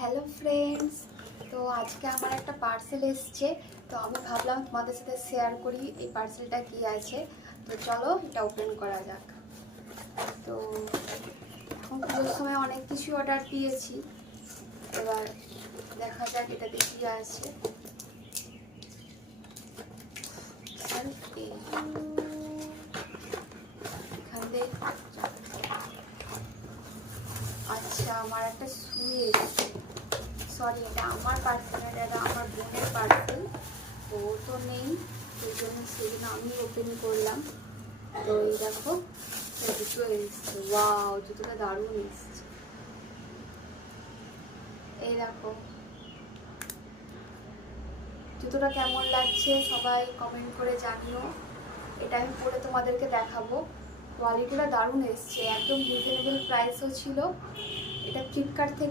Hello friends, তো আজকে আমার একটা পার্সেল এসছে। তো আমি ভাবলাম তোমাদের সাথে শেয়ার করি এই পার্সেলটা কি আছে। তো চলো এটা ওপেন করা যাক। তো এখন পুজোর সময় অনেক কিছু অর্ডার দিয়েছি, এবার দেখা যাক এটাতে কি আছে। এখান থেকে আচ্ছা, আমার একটা সুই এসছে। সরি, এটা আমার পার্সেল, এটা আমার বোনের পার্সেল। তো ও তো নেই, সেই জন্য আমি ওপেন করলাম। তো এই দেখো জুতো এসছে। ওয়াও, জুতোটা দারুণ এসছে। এই দেখো জুতোটা কেমন লাগছে সবাই কমেন্ট করে জানিও। এটা আমি পরে তোমাদেরকে দেখাবো। কোয়ালিটিটা দারুণ এসছে, একদম রিজনেবল প্রাইসও ছিল। এটা ফ্লিপকার্ট থেকে